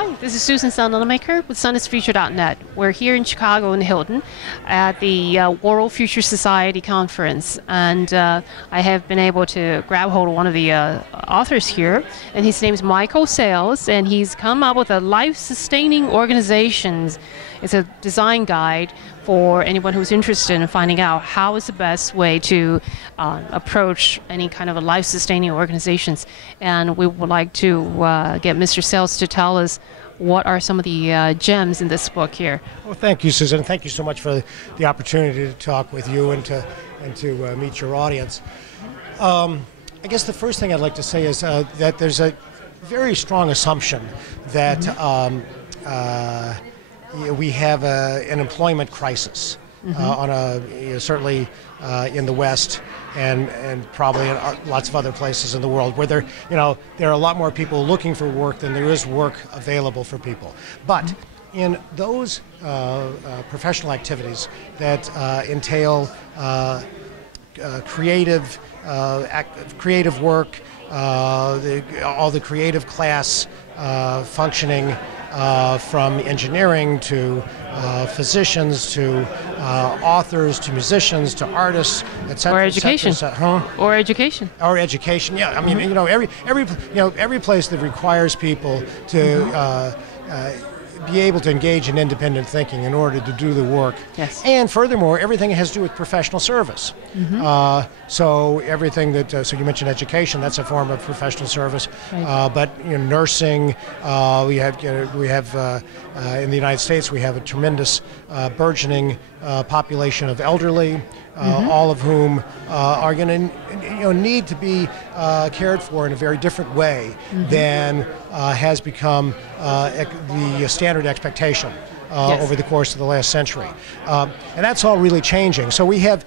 Hi, this is Susan Sun Nunamaker with sunisthefuture.net. We're here in Chicago in Hilton at the World Future Society Conference, and I have been able to grab hold of one of the authors here, and his name is Michael Sales, and he's come up with a life-sustaining organizations. It's a design guide for anyone who's interested in finding out how is the best way to approach any kind of a life-sustaining organizations. And we would like to get Mr. Sales to tell us what are some of the gems in this book here. Well, thank you, Susan. Thank you so much for the opportunity to talk with you and to meet your audience. I guess the first thing I'd like to say is that there's a very strong assumption that we have an employment crisis certainly in the West and probably in lots of other places in the world where there are a lot more people looking for work than there is work available for people. But in those professional activities that entail creative work, all the creative class functioning, from engineering to physicians to authors to musicians to artists, etc. Or education. Or education. Or education. Yeah, I mean, every place that requires people to be able to engage in independent thinking in order to do the work. Yes. And furthermore, everything has to do with professional service. So everything that, so you mentioned education, that's a form of professional service. Right. But nursing, we have in the United States, we have a tremendous burgeoning population of elderly, all of whom are going to need to be cared for in a very different way than has become the standard expectation over the course of the last century. And that's all really changing. So we have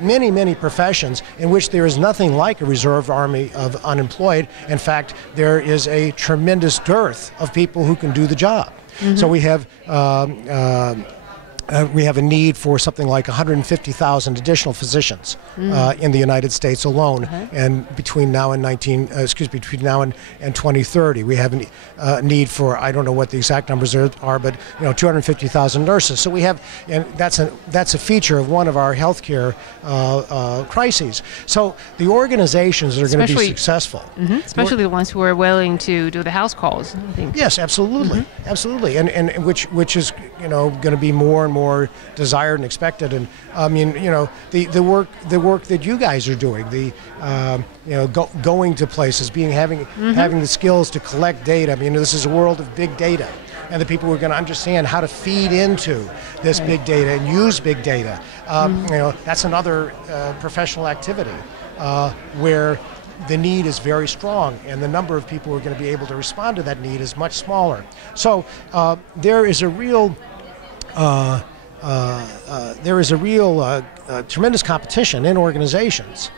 many, many professions in which there is nothing like a reserve army of unemployed. In fact, there is a tremendous dearth of people who can do the job. So we have a need for something like 150,000 additional physicians in the United States alone, and between now and 2030, we have a need for, I don't know what the exact numbers are, but 250,000 nurses. So we have, and that's a feature of one of our healthcare crises. So the organizations that are going to be successful, especially the ones who are willing to do the house calls, I think. Yes, absolutely, absolutely, and which is going to be more and more desired and expected. And I mean, the work that you guys are doing, going to places, having the skills to collect data. I mean, this is a world of big data, and the people who are going to understand how to feed into this big data and use big data. That's another professional activity where the need is very strong, and the number of people who are going to be able to respond to that need is much smaller. So there is a real tremendous competition in organizations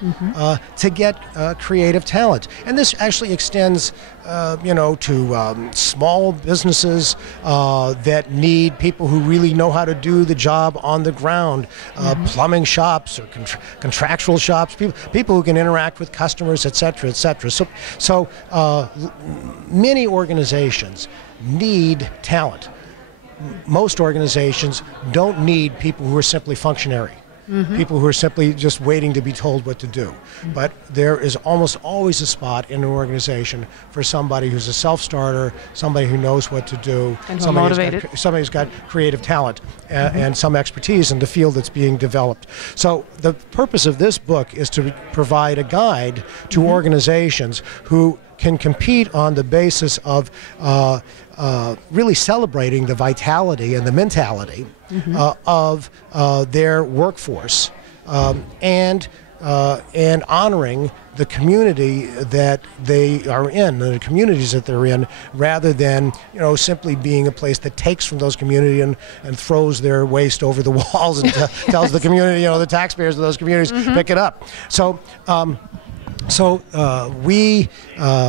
to get creative talent, and this actually extends, to small businesses that need people who really know how to do the job on the ground, plumbing shops or contractual shops, people who can interact with customers, etc., etc. So many organizations need talent. Most organizations don't need people who are simply functionary, people who are simply just waiting to be told what to do. But there is almost always a spot in an organization for somebody who's a self-starter, somebody who knows what to do, and somebody who's got creative talent and some expertise in the field that's being developed. So the purpose of this book is to provide a guide to organizations who can compete on the basis of really celebrating the vitality and the mentality of their workforce, and honoring the community that they are in, the communities that they're in, rather than simply being a place that takes from those communities and throws their waste over the walls and tells the community, the taxpayers of those communities, pick it up. So. We,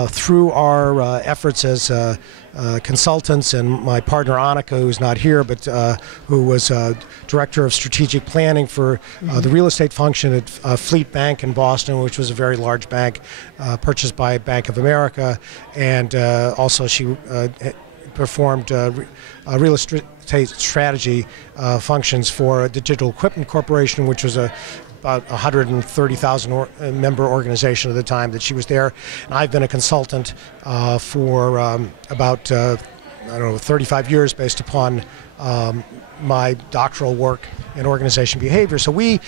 through our efforts as consultants, and my partner Anika, who's not here, but who was Director of Strategic Planning for the real estate function at Fleet Bank in Boston, which was a very large bank purchased by Bank of America, and also she performed real estate strategy functions for the Digital Equipment Corporation, which was about 130,000 member organization at the time that she was there. And I've been a consultant for about 35 years based upon my doctoral work in organization behavior. So we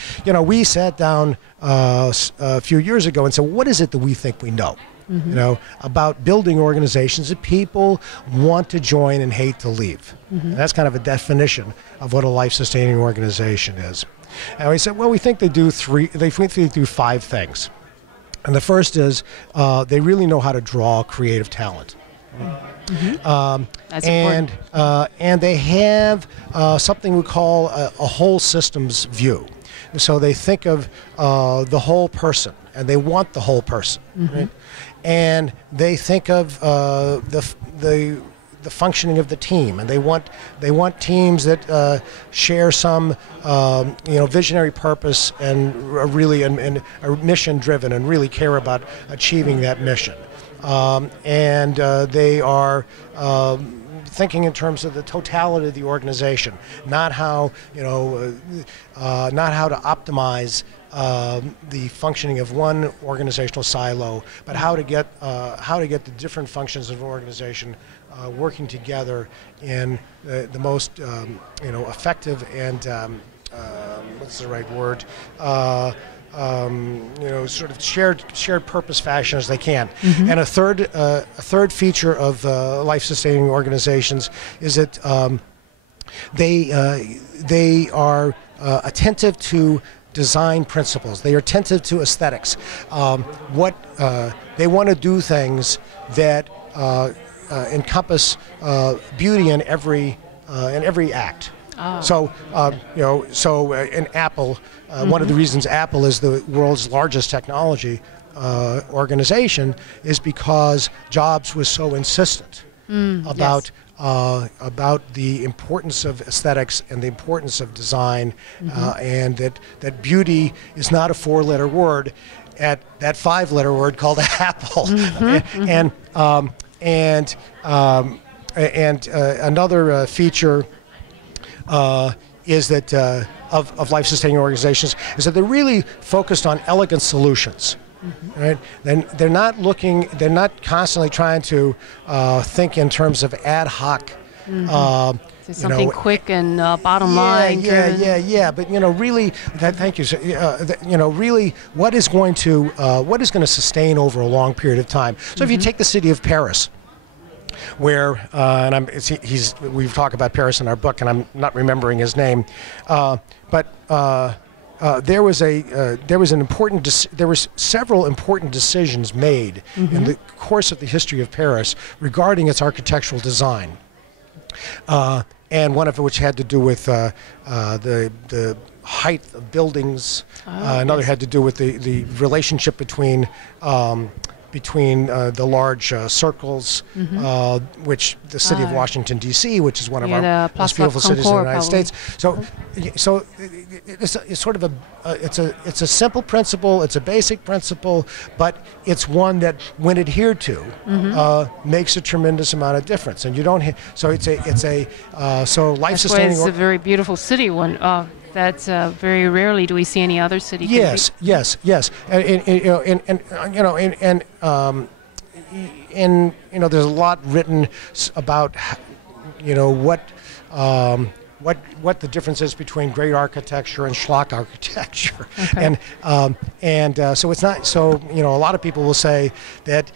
sat down a few years ago and said, what is it that we think we know? About building organizations that people want to join and hate to leave. And that's kind of a definition of what a life-sustaining organization is. And we said, well, we think they do five things. And the first is they really know how to draw creative talent. And they have something we call a whole systems view. So they think of the whole person, and they want the whole person, right? And they think of the functioning of the team, and they want teams that share some visionary purpose and really and are mission driven and really care about achieving that mission. And they are thinking in terms of the totality of the organization, not how to optimize the functioning of one organizational silo, but how to get the different functions of an organization working together in the most effective and what's the right word? Sort of shared purpose fashion as they can. And a third feature of life-sustaining organizations is that they are attentive to design principles. They are attentive to aesthetics. They want to do things that encompass beauty in every act. So in Apple, one of the reasons Apple is the world's largest technology organization is because Jobs was so insistent about the importance of aesthetics and the importance of design, and that beauty is not a four-letter word, at that five-letter word called Apple. And another feature is that of life-sustaining organizations is that they're really focused on elegant solutions. Right? Then they're not constantly trying to think in terms of ad hoc. Something quick and bottom line. But really, thank you. Really, what is going to sustain over a long period of time? So if you take the city of Paris, where we've talked about Paris in our book, and I'm not remembering his name, but there were several important decisions made in the course of the history of Paris regarding its architectural design, and one of which had to do with the height of buildings. Another had to do with the relationship between the large circles, which the city of Washington, D.C., which is one of our most beautiful cities in the United States. So it's sort of it's a simple principle, it's a basic principle, but it's one that, when adhered to, makes a tremendous amount of difference. And you don't. So life-sustaining. It's a very beautiful city. That's very rarely do we see any other city. Yes. And there's a lot written about what the difference is between great architecture and schlock architecture. Okay. And so it's not so. A lot of people will say that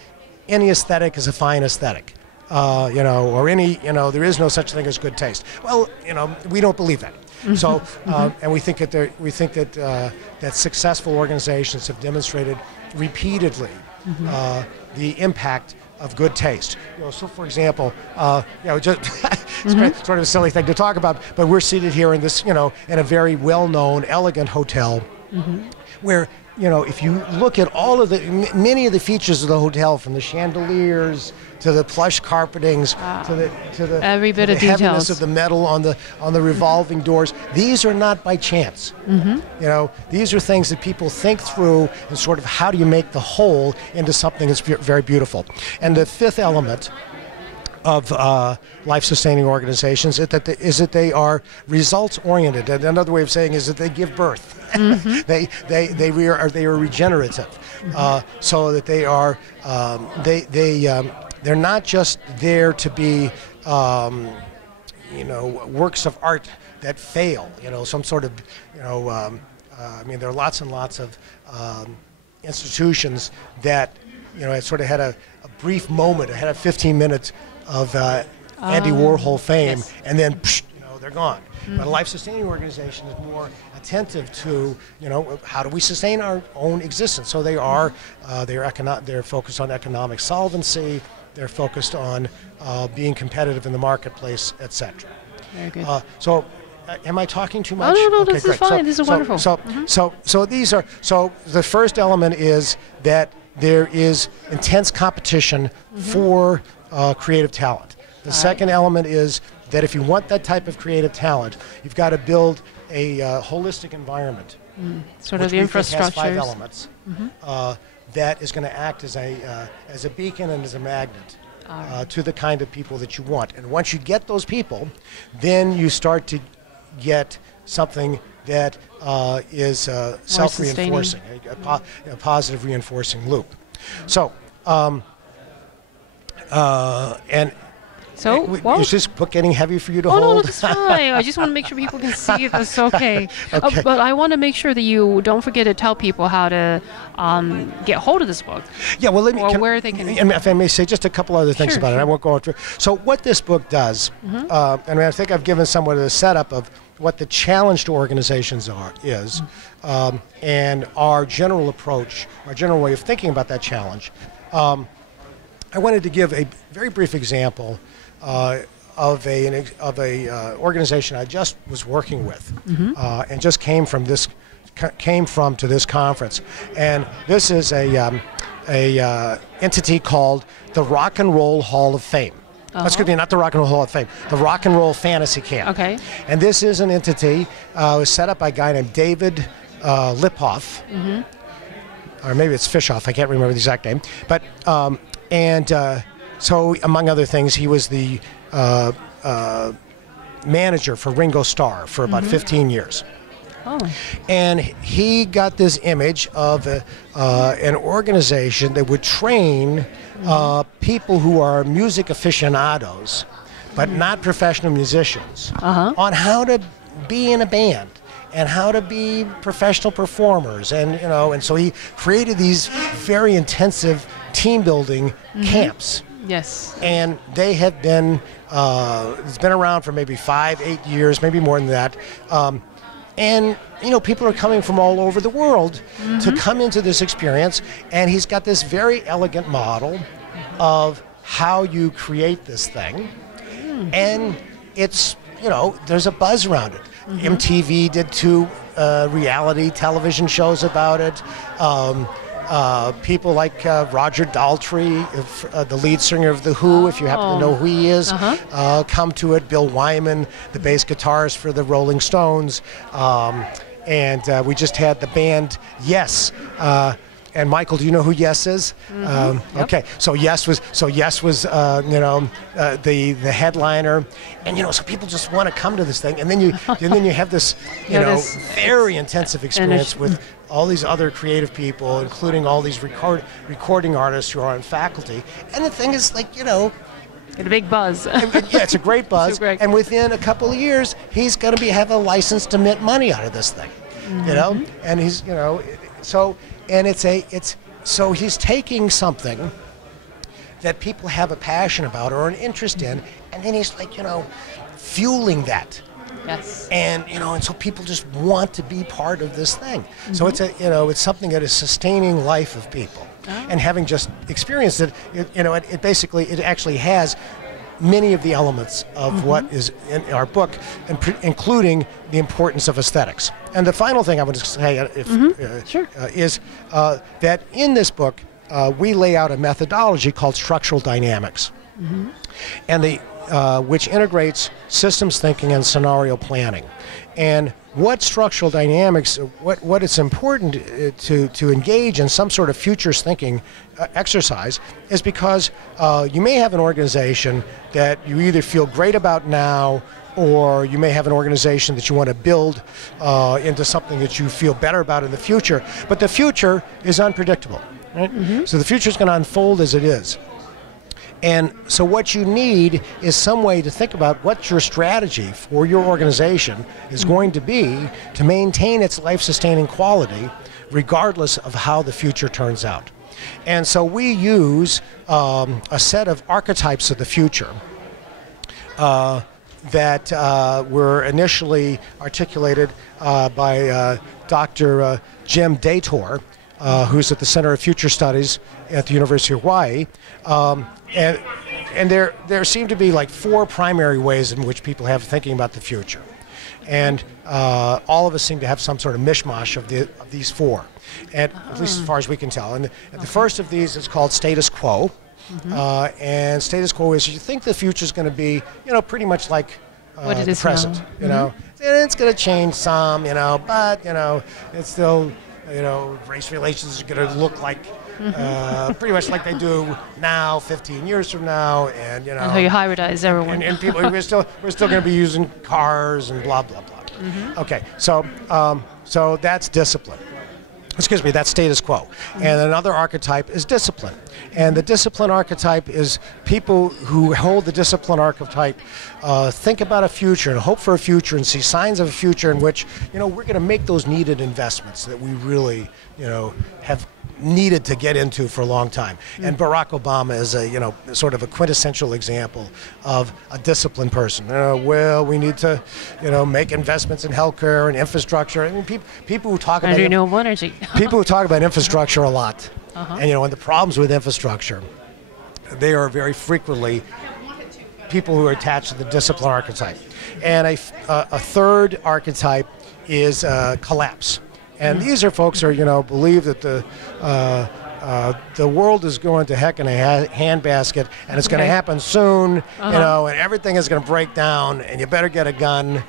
any aesthetic is a fine aesthetic. Or there is no such thing as good taste. Well, we don't believe that. So, and we think that successful organizations have demonstrated repeatedly the impact of good taste. So, for example, just sort of a silly thing to talk about, but we're seated here in this, in a very well-known, elegant hotel, where if you look at many of the features of the hotel, from the chandeliers to the plush carpetings, to the every bit of heaviness details of the metal on the revolving doors, these are not by chance. These are things that people think through, and sort of how do you make the whole into something that's very beautiful. And the fifth element of life-sustaining organizations is that they are results-oriented. And another way of saying is that they give birth. They are regenerative, so that they are they're not just there to be works of art that fail. Some sort of I mean, there are lots and lots of institutions that it sort of had a brief moment, it had a 15 minutes of Andy Warhol fame, yes. and then they're gone. But a life-sustaining organization is more attentive to how do we sustain our own existence. So they are they're focused on economic solvency. They're focused on being competitive in the marketplace, etc. Very good. So. Am I talking too much? Oh, no, okay, this great. is fine. This is wonderful. So these are the first element is that there is intense competition for creative talent. The second element is that if you want that type of creative talent, you've got to build a holistic environment. Sort of the infrastructure. Has 5 elements that is going to act as a beacon and as a magnet. To the kind of people that you want. And once you get those people, then you start to get something that is self-reinforcing, a positive reinforcing loop. So, is this book getting heavy for you to hold? No, that's fine. I just want to make sure people can see it. That's okay. Okay. But I want to make sure that you don't forget to tell people how to get hold of this book. Yeah, well, where they can. And if I may say just a couple other things about it, I won't go through. So what this book does, and I think I've given somewhat of a setup of what the challenge to organizations is, and our general approach, our general way of thinking about that challenge. I wanted to give a very brief example of a organization I just was working with, and just came from to this conference, and this is a entity called the Rock and Roll Hall of Fame. Excuse me, not the Rock and Roll Hall of Fame, the Rock and Roll Fantasy Camp. Okay. And this is an entity was set up by a guy named David Liphoff, or maybe it's Fishoff. I can't remember the exact name, but. So, among other things, he was the manager for Ringo Starr for about 15 years. Oh. And he got this image of an organization that would train people who are music aficionados, but not professional musicians, on how to be in a band and how to be professional performers. And so he created these very intensive team building camps. Yes. And they have been, it's been around for maybe 5-8 years, maybe more than that. And, people are coming from all over the world to come into this experience. And he's got this very elegant model of how you create this thing. And it's, there's a buzz around it. MTV did 2 reality television shows about it. People like Roger Daltrey, the lead singer of The Who, if you happen to know who he is, come to it. Bill Wyman, the bass guitarist for the Rolling Stones. And we just had the band Yes. And Michael, do you know who Yes is? Yep. Okay, so Yes was the headliner, and so people just want to come to this thing, and then you have this very intensive experience with all these other creative people, including all these recording artists who are on faculty, and the thing is A big buzz. Yeah, it's a great buzz. Super great. And within a couple of years, he's going to have a license to mint money out of this thing. And he's so he's taking something that people have a passion about or an interest in, and then he's fueling that. Yes. And and so people just want to be part of this thing. So it's it's something that is sustaining life of people. And having just experienced it, it actually has many of the elements of what is in our book, including the importance of aesthetics. And the final thing I want to say is that in this book, we lay out a methodology called structural dynamics, and which integrates systems thinking and scenario planning. And what structural dynamics, what it's important to engage in some sort of futures thinking exercise is because you may have an organization that you either feel great about now, or you may have an organization that you want to build into something that you feel better about in the future. But the future is unpredictable, right? So the future is going to unfold as it is. And so what you need is some way to think about what your strategy for your organization is going to be to maintain its life-sustaining quality regardless of how the future turns out. And so we use a set of archetypes of the future that were initially articulated by Dr. Jim Dator, who's at the Center of Future Studies at the University of Hawaii. And there seem to be like 4 primary ways in which people have thinking about the future. And all of us seem to have some sort of mishmash of these 4, at least as far as we can tell. And the first of these is called status quo. And status quo is you think the future is going to be, pretty much like the present. It's going to change some, but it's still, race relations are going to look like pretty much like they do now, 15 years from now, and how you hybridize everyone. And people, we're still going to be using cars and blah blah blah. Okay, so that's discipline. Excuse me, that's status quo. And another archetype is discipline. And the discipline archetype is people who hold the discipline archetype think about a future and hope for a future and see signs of a future in which, we're going to make those needed investments that we really, have needed to get into for a long time. And Barack Obama is a, sort of a quintessential example of a disciplined person. Well, we need to, make investments in healthcare and infrastructure. I mean, people who talk about renewable energy. People who talk about infrastructure a lot, and the problems with infrastructure, they are very frequently people who are attached to the discipline archetype. And a third archetype is collapse. And these are folks who believe that the world is going to heck in a handbasket, and it's going to happen soon, and everything is going to break down, and you better get a gun,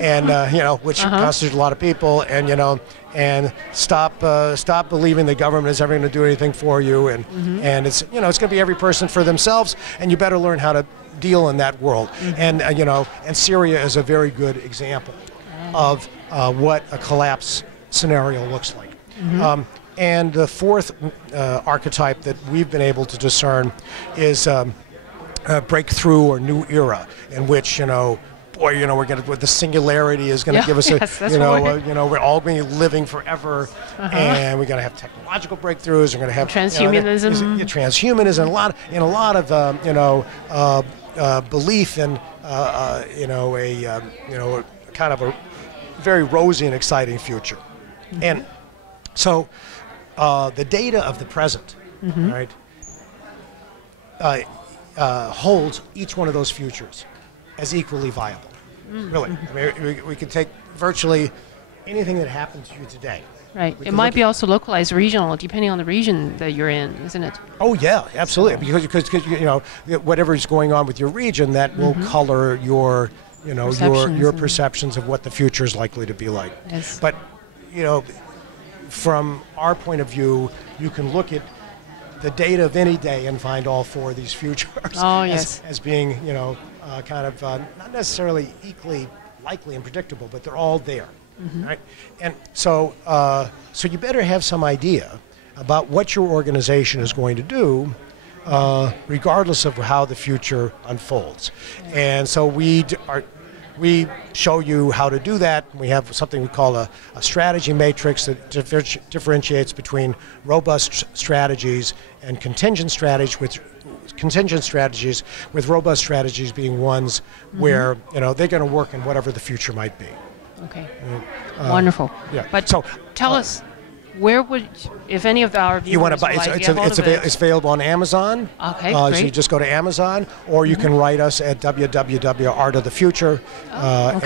and which constitutes a lot of people, and and stop believing the government is ever going to do anything for you, and it's it's going to be every person for themselves, and you better learn how to deal in that world, and and Syria is a very good example of what a collapse scenario looks like. And the fourth archetype that we've been able to discern is breakthrough or new era, in which we're going to, the singularity is going to give us we're all going to be living forever, and we're going to have technological breathroughs. We're going to have transhumanism, transhumanism, a lot of belief in a kind of a very rosy and exciting future. And so the data of the present, right, holds each one of those futures as equally viable. Really. I mean, we could take virtually anything that happens to you today. Right. It might be also localized, regional, depending on the region that you're in, isn't it? Oh yeah, absolutely. Because whatever is going on with your region, that will color your your perceptions of what the future is likely to be like. Yes. But from our point of view, you can look at the data of any day and find all 4 of these futures as being kind of not necessarily equally likely and predictable, but they're all there, right? And so so you better have some idea about what your organization is going to do, regardless of how the future unfolds. And so we show you how to do that. We have something we call a strategy matrix that differentiates between robust strategies and contingent strategies, with robust strategies being ones where they're going to work in whatever the future might be. Okay. Wonderful. Yeah. But so tell us, where would, if any of our viewers you want to buy it's available on Amazon. Okay, so great. you just go to Amazon, or you can write us at www.artofthefuture.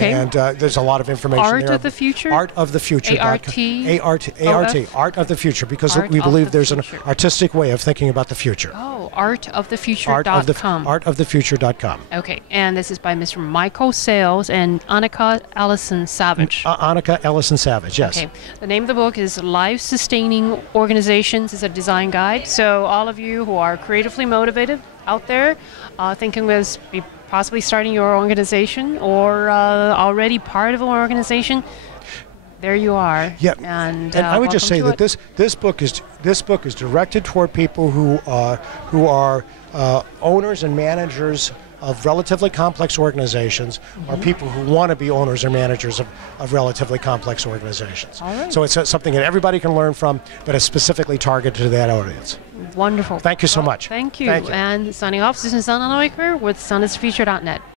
And there's a lot of information there. Art of the Future? Art of the Future. A-R-T? A-R-T. Art of the Future, because we believe there's an artistic way of thinking about the future. Oh, artofthefuture.com. Artofthefuture.com. Okay, and this is by Mr. Michael Sales and Anika Ellison Savage. Anika Ellison Savage, yes. Okay, the name of the book is Life Sustaining Organizations. It's a design guide. So all of you who are creatively motivated out there, thinking of possibly starting your organization or already part of an organization, there you are. Yeah, and I would just say that this book is directed toward people who are owners and managers of relatively complex organizations, or people who want to be owners or managers of relatively complex organizations. All right. So it's something that everybody can learn from, but it's specifically targeted to that audience. Wonderful. Thank you so much. Thank you. Thank you. And signing off, Susan with sunisthefuture.net.